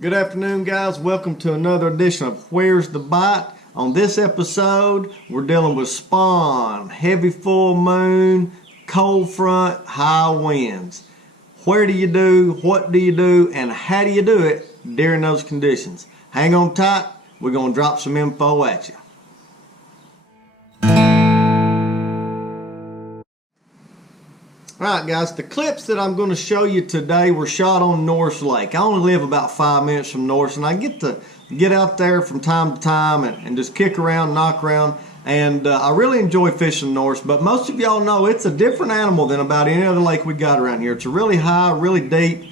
Good afternoon, guys. Welcome to another edition of Where's the Bite? On this episode, we're dealing with spawn, heavy full moon, cold front, high winds. Where do you do, what do you do, and how do you do it during those conditions? Hang on tight. We're going to drop some info at you. Alright guys, the clips that I'm going to show you today were shot on Norris Lake. I only live about 5 minutes from Norris, and I get to get out there from time to time and just kick around, knock around, and I really enjoy fishing Norris, but most of y'all know it's a different animal than about any other lake we got around here. It's a really high, really deep,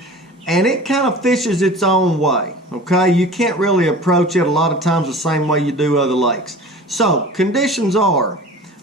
and it kind of fishes its own way, okay? You can't really approach it a lot of times the same way you do other lakes. So, conditions are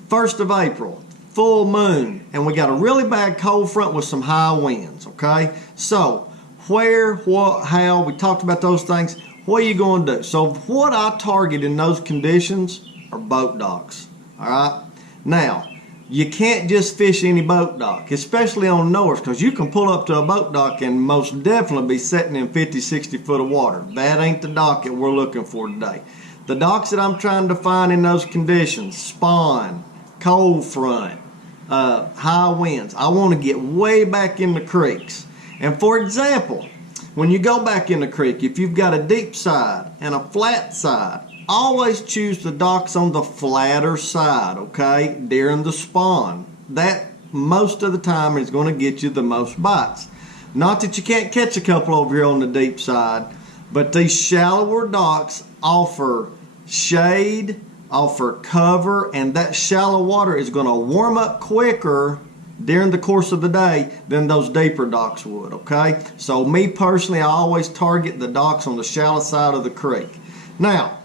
1st of April. Full moon, and we got a really bad cold front with some high winds, okay? So, where, what, how, we talked about those things. What are you going to do? So, what I target in those conditions are boat docks, all right? Now, you can't just fish any boat dock, especially on Norris, because you can pull up to a boat dock and most definitely be sitting in 50, 60 foot of water. That ain't the dock that we're looking for today. The docks that I'm trying to find in those conditions, spawn, cold front, high winds. I want to get way back in the creeks. And for example, when you go back in the creek, if you've got a deep side and a flat side, always choose the docks on the flatter side, okay, during the spawn. That most of the time is going to get you the most bites. Not that you can't catch a couple over here on the deep side, but these shallower docks offer shade, offer cover, and that shallow water is going to warm up quicker during the course of the day than those deeper docks would, okay? So me personally, I always target the docks on the shallow side of the creek. Now,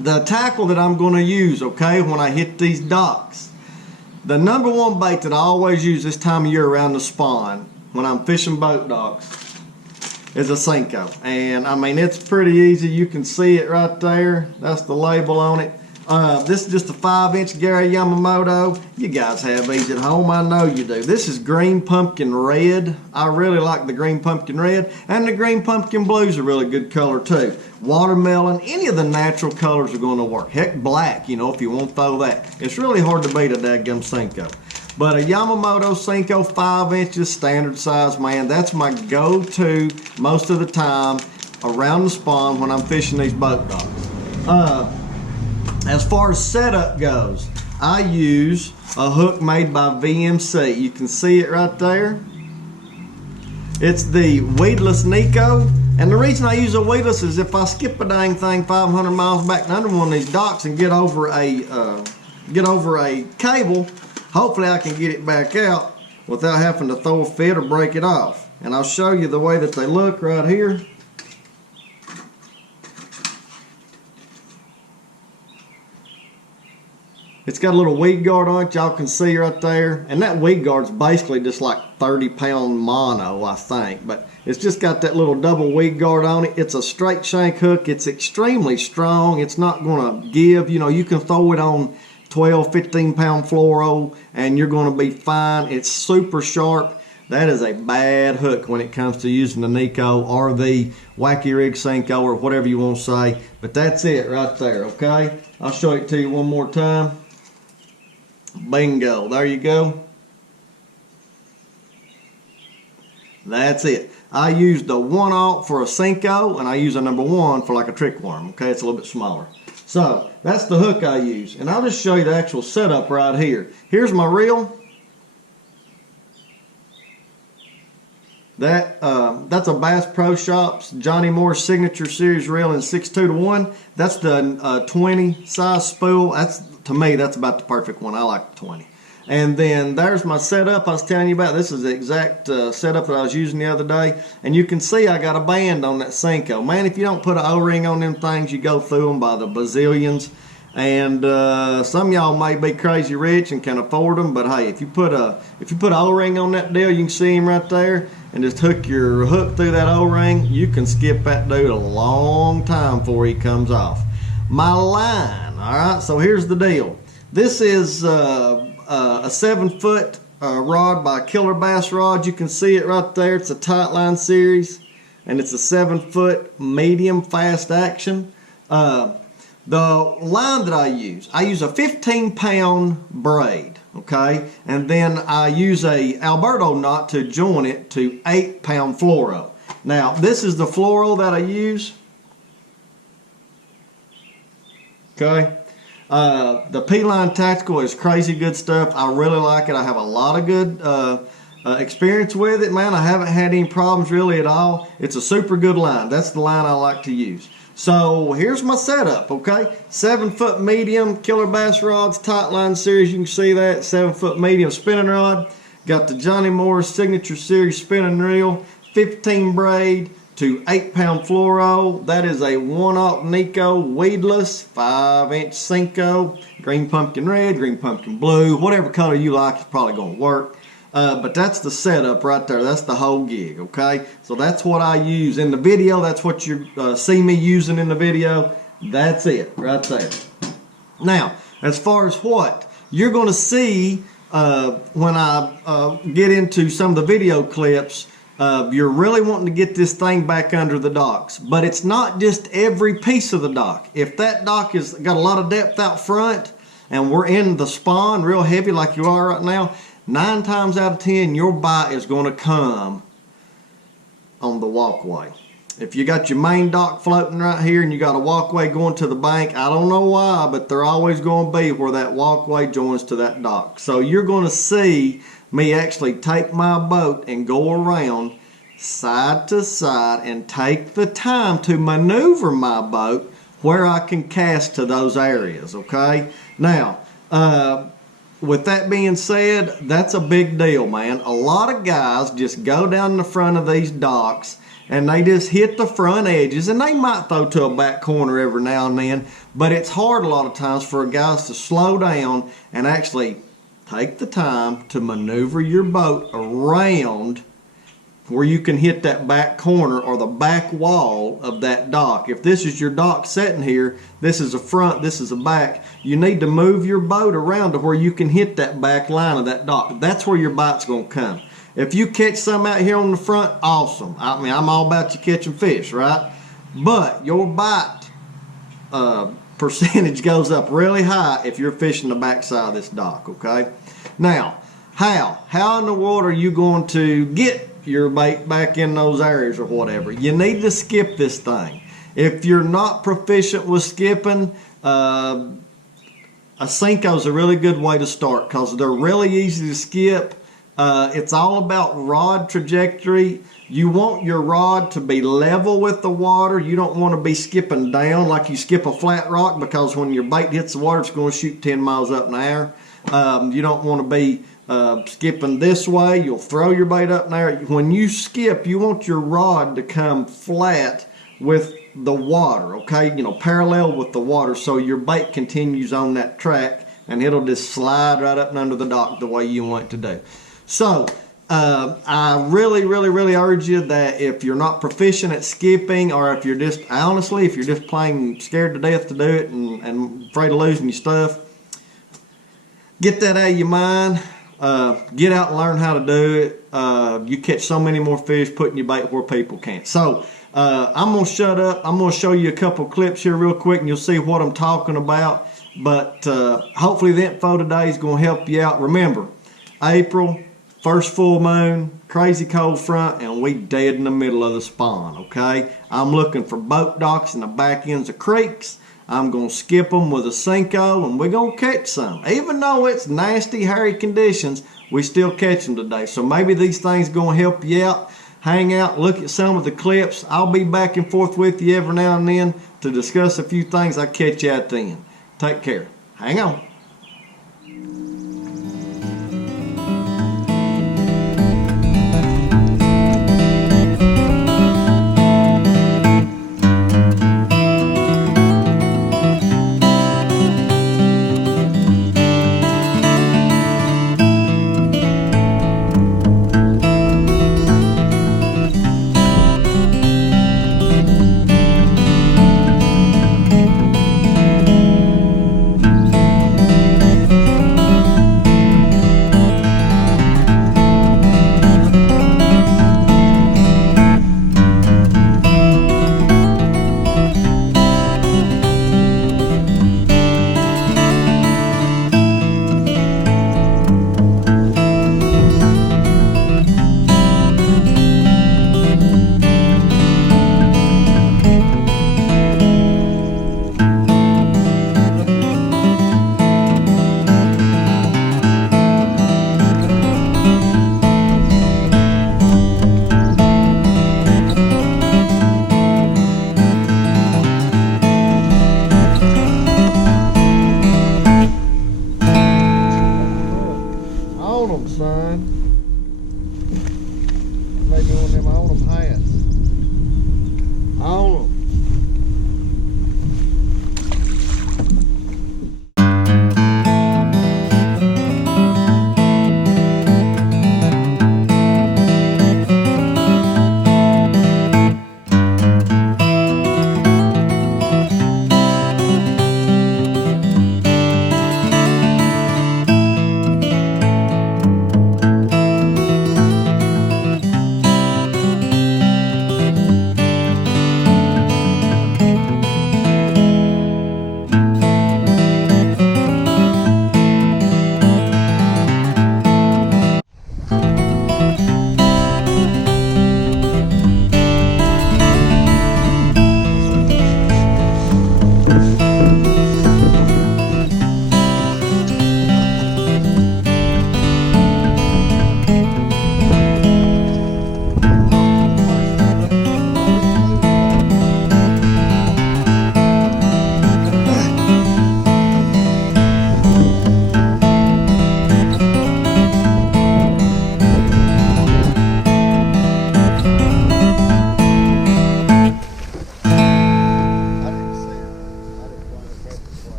the tackle that I'm going to use, okay, when I hit these docks, the number one bait that I always use this time of year around the spawn when I'm fishing boat docks is a Senko. And I mean, it's pretty easy. You can see it right there. That's the label on it. This is just a 5-inch Gary Yamamoto. You guys have these at home, I know you do. This is green pumpkin red. I really like the green pumpkin red, and the green pumpkin blue is a really good color too. Watermelon, any of the natural colors are going to work. Heck, black, you know, if you want to throw that. It's really hard to beat a dadgum Senko. But a Yamamoto Senko 5 inches, standard size, man, that's my go-to most of the time around the spawn when I'm fishing these boat docks. As far as setup goes, I use a hook made by VMC. You can see it right there. It's the weedless Nico. And the reason I use a weedless is if I skip a dang thing 500 miles back under one of these docks and get over a cable, hopefully I can get it back out without having to throw a fit or break it off. And I'll show you the way that they look right here. It's got a little weed guard on it, y'all can see right there. And that weed guard's basically just like 30-pound mono, I think. But it's just got that little double weed guard on it. It's a straight shank hook. It's extremely strong. It's not going to give. You know, you can throw it on 12, 15-pound fluoro and you're going to be fine. It's super sharp. That is a bad hook when it comes to using the Nico or the Wacky Rig Senko or whatever you want to say. But that's it right there, okay? I'll show it to you one more time. Bingo, there you go. That's it. I used the 1/0 for a Senko, and I use a number 1 for like a trick worm. Okay, it's a little bit smaller. So that's the hook I use, and I'll just show you the actual setup right here. Here's my reel. That's a Bass Pro Shops Johnny Moore Signature Series reel in 6.2-1. That's the 20 size spool. To me, that's about the perfect one. I like the 20. And then there's my setup I was telling you about. This is the exact setup that I was using the other day. And you can see I got a band on that Senko. Man, if you don't put an O-ring on them things, you go through them by the bazillions. And some of y'all may be crazy rich and can afford them, but hey, if you put an O-ring on that deal, you can see him right there, and just hook your hook through that O-ring, you can skip that dude a long time before he comes off. My line, all right. So here's the deal. This is a 7-foot rod by Killer Bass Rod. You can see it right there. It's a Tightline series. and it's a 7-foot medium fast action. The line that I use a 15-pound braid, okay, and then I use a Alberto knot to join it to 8-pound fluoro. Now this is the fluoro that I use, okay. The P-Line Tactical is crazy good stuff. I really like it. I have a lot of good experience with it, man. I haven't had any problems really at all. It's a super good line. That's the line I like to use. So here's my setup, okay? 7-foot medium Killer Bass Rods, Tightline Series. You can see that 7-foot medium spinning rod. Got the Johnny Morris Signature Series spinning reel, 15 braid to 8-pound fluoro. That is a 1/0 Nico weedless 5-inch Cinco, green pumpkin red, green pumpkin blue, whatever color you like is probably going to work. But that's the setup right there. That's the whole gig, okay? So that's what I use in the video. That's what you see me using in the video. That's it right there. Now, as far as what you're going to see when I get into some of the video clips, you're really wanting to get this thing back under the docks. But it's not just every piece of the dock. If that dock has got a lot of depth out front and we're in the spawn real heavy like you are right now, 9 times out of 10 your bite is going to come on the walkway. If you got your main dock floating right here and you got a walkway going to the bank, I don't know why, but they're always going to be where that walkway joins to that dock. So you're going to see me actually take my boat and go around side to side and take the time to maneuver my boat where I can cast to those areas, okay? Now, with that being said, that's a big deal, man. A lot of guys just go down the front of these docks and they just hit the front edges, and they might throw to a back corner every now and then, but it's hard a lot of times for guys to slow down and actually take the time to maneuver your boat around where you can hit that back corner or the back wall of that dock. If this is your dock sitting here, this is a front, this is a back, you need to move your boat around to where you can hit that back line of that dock. That's where your bite's going to come. If you catch some out here on the front, awesome. I mean, I'm all about you catching fish, right? But your bite percentage goes up really high if you're fishing the backside of this dock, okay? Now, how in the world are you going to get your bait back in those areas or whatever? You need to skip this thing. If you're not proficient with skipping, a Cinco is a really good way to start because they're really easy to skip. It's all about rod trajectory. You want your rod to be level with the water. You don't want to be skipping down like you skip a flat rock, because when your bait hits the water, it's going to shoot 10 miles up in the air. You don't want to be skipping this way. You'll throw your bait up in the air. When you skip, you want your rod to come flat with the water, okay? You know, parallel with the water, so your bait continues on that track and it'll just slide right up and under the dock the way you want it to do. So, I really urge you that if you're not proficient at skipping, or if you're just, honestly, if you're just plain scared to death to do it and afraid of losing your stuff, get that out of your mind. Get out and learn how to do it. You catch so many more fish putting your bait where people can't. So, I'm going to shut up. I'm going to show you a couple clips here real quick and you'll see what I'm talking about. But hopefully the info today is going to help you out. Remember, April, first full moon, crazy cold front, and we dead in the middle of the spawn, okay? I'm looking for boat docks in the back ends of creeks. I'm going to skip them with a Cinco, and we're going to catch some. Even though it's nasty, hairy conditions, we still catch them today. So maybe these things going to help you out. Hang out, look at some of the clips. I'll be back and forth with you every now and then to discuss a few things. I'll catch you at the end. Take care. Hang on.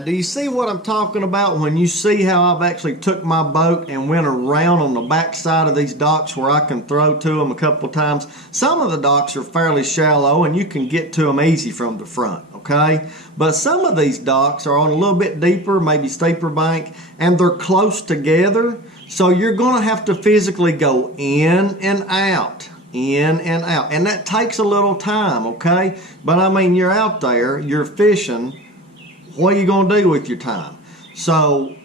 Now, do you see what I'm talking about when you see how I've actually took my boat and went around on the back side of these docks where I can throw to them a couple of times? Some of the docks are fairly shallow and you can get to them easy from the front, okay? But some of these docks are on a little bit deeper, maybe steeper bank, and they're close together. So you're going to have to physically go in and out, in and out. And that takes a little time, okay? But I mean, you're out there, you're fishing. What are you going to do with your time? So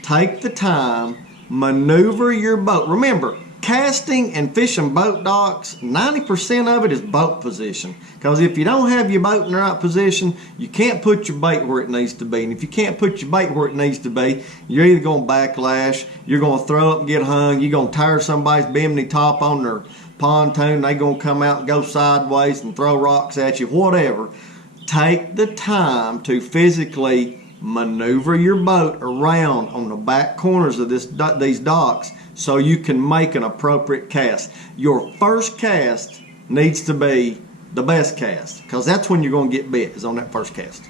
take the time, maneuver your boat. Remember, casting and fishing boat docks, 90% of it is boat position. Because if you don't have your boat in the right position, you can't put your bait where it needs to be. And if you can't put your bait where it needs to be, you're either going to backlash, you're going to throw up and get hung, you're going to tear somebody's bimini top on their pontoon, they're going to come out and go sideways and throw rocks at you, whatever. Take the time to physically maneuver your boat around on the back corners of these docks so you can make an appropriate cast. Your first cast needs to be the best cast, because that's when you're going to get bit, is on that first cast.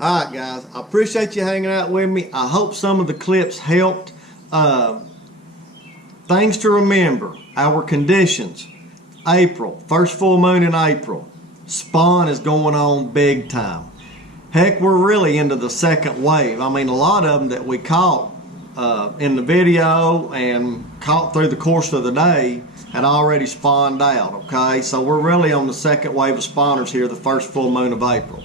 Alright guys, I appreciate you hanging out with me. I hope some of the clips helped. Things to remember, our conditions. April, first full moon in April. Spawn is going on big time. Heck, we're really into the second wave. I mean, a lot of them that we caught in the video and caught through the course of the day had already spawned out, okay? So we're really on the second wave of spawners here, the first full moon of April.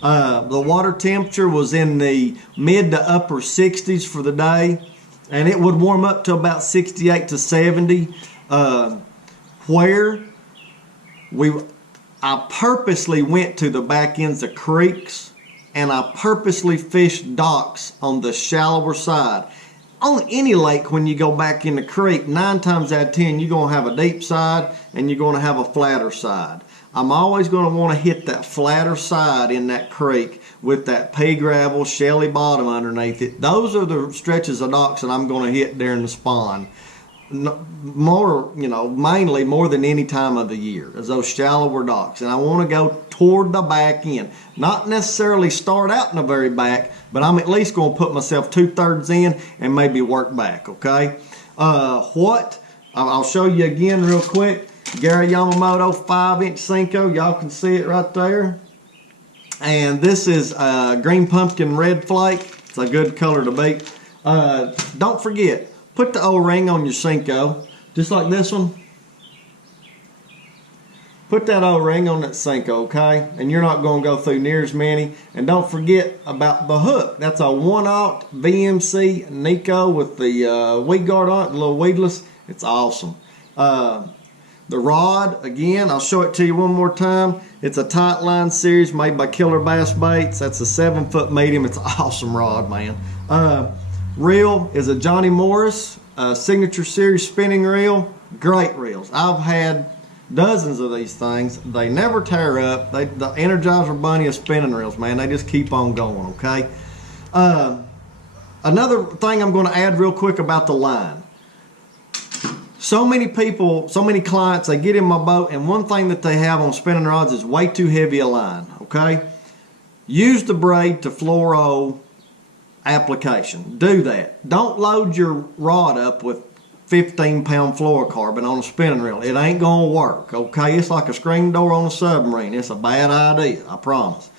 The water temperature was in the mid to upper 60s for the day, and it would warm up to about 68 to 70. Where I purposely went to the back ends of creeks, and I purposely fished docks on the shallower side. On any lake, when you go back in the creek, 9 times out of 10, you're going to have a deep side and you're going to have a flatter side. I'm always going to want to hit that flatter side in that creek with that pea gravel, shelly bottom underneath it. Those are the stretches of docks that I'm going to hit during the spawn. More, mainly more than any time of the year, is those shallower docks. And I want to go toward the back end. Not necessarily start out in the very back, but I'm at least going to put myself 2/3 in and maybe work back, okay? I'll show you again real quick. Gary Yamamoto 5-inch Senko. Y'all can see it right there. And this is green pumpkin red flake. It's a good color to beat. Don't forget, put the O-ring on your Senko, just like this one. Put that O-ring on that Senko, okay? And you're not going to go through near as many. And don't forget about the hook. That's a 1/0 VMC Nico with the weed guard on it, the little weedless. It's awesome. The rod, again, I'll show it to you one more time. It's a tight line series made by Killer Bass Baits. That's a 7-foot medium. It's an awesome rod, man. Reel is a Johnny Morris signature series spinning reel. Great reels. I've had dozens of these things. They never tear up. The Energizer Bunny of spinning reels, man. They just keep on going, okay? Another thing I'm going to add real quick about the line. So many people, so many clients, they get in my boat, and one thing that they have on spinning rods is way too heavy a line, okay? Use the braid to fluoro application. Do that. Don't load your rod up with 15-pound fluorocarbon on a spinning reel. It ain't going to work, okay? It's like a screen door on a submarine. It's a bad idea, I promise.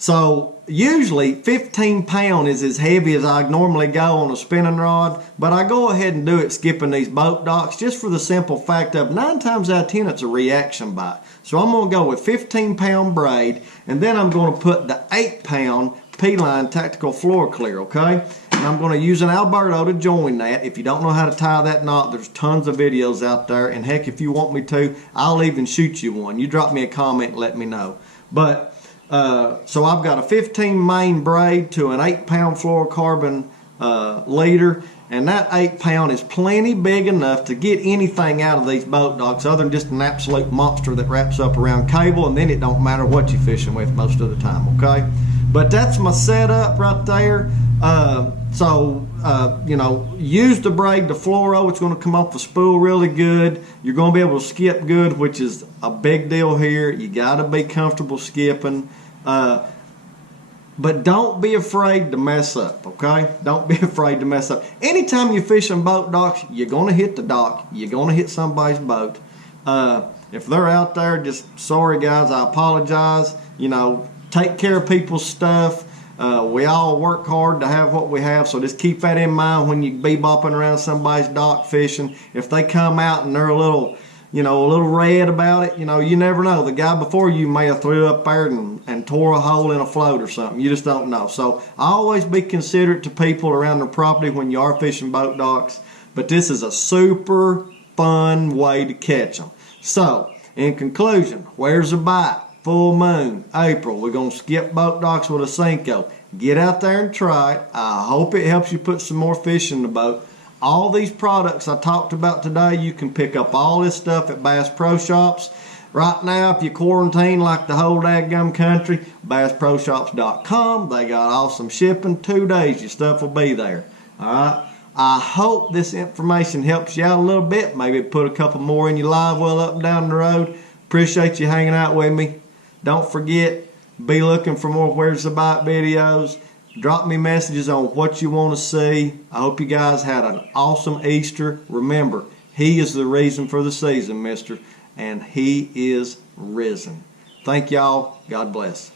So usually 15 pound is as heavy as I normally go on a spinning rod, but I go ahead and do it skipping these boat docks just for the simple fact of 9 times out of 10 it's a reaction bite. So I'm going to go with 15 pound braid, and then I'm going to put the 8 pound P-line tactical floor clear, okay? And I'm going to use an Alberto to join that. If you don't know how to tie that knot, there's tons of videos out there, and heck, if you want me to, I'll even shoot you one. You drop me a comment and let me know. But so I've got a 15 main braid to an 8 pound fluorocarbon leader, and that 8 pound is plenty big enough to get anything out of these boat docks other than just an absolute monster that wraps up around cable, and then it don't matter what you're fishing with most of the time, okay? But that's my setup right there. You know, use the braid, the fluoro. It's going to come off the spool really good. You're going to be able to skip good, which is a big deal here. You got to be comfortable skipping. But don't be afraid to mess up, okay? Don't be afraid to mess up. Anytime you're fishing boat docks, you're going to hit the dock. You're going to hit somebody's boat. If they're out there, just sorry guys, I apologize. You know, take care of people's stuff. We all work hard to have what we have, so just keep that in mind when you be bopping around somebody's dock fishing. If they come out and they're a little red about it, you know, you never know. The guy before you may have threw up there and tore a hole in a float or something. You just don't know. So always be considerate to people around their property when you are fishing boat docks. But this is a super fun way to catch them. So, in conclusion, where's the bite? Full moon, April. We're going to skip boat docks with a Senko. Get out there and try it. I hope it helps you put some more fish in the boat. All these products I talked about today, you can pick up all this stuff at Bass Pro Shops. Right now, if you quarantine like the whole daggum country, BassProShops.com. They got awesome shipping. 2 days, your stuff will be there. All right. I hope this information helps you out a little bit. Maybe put a couple more in your live well up and down the road. Appreciate you hanging out with me. Don't forget, be looking for more Where's the Bite videos. Drop me messages on what you want to see. I hope you guys had an awesome Easter. Remember, He is the reason for the season, mister, and He is risen. Thank y'all. God bless.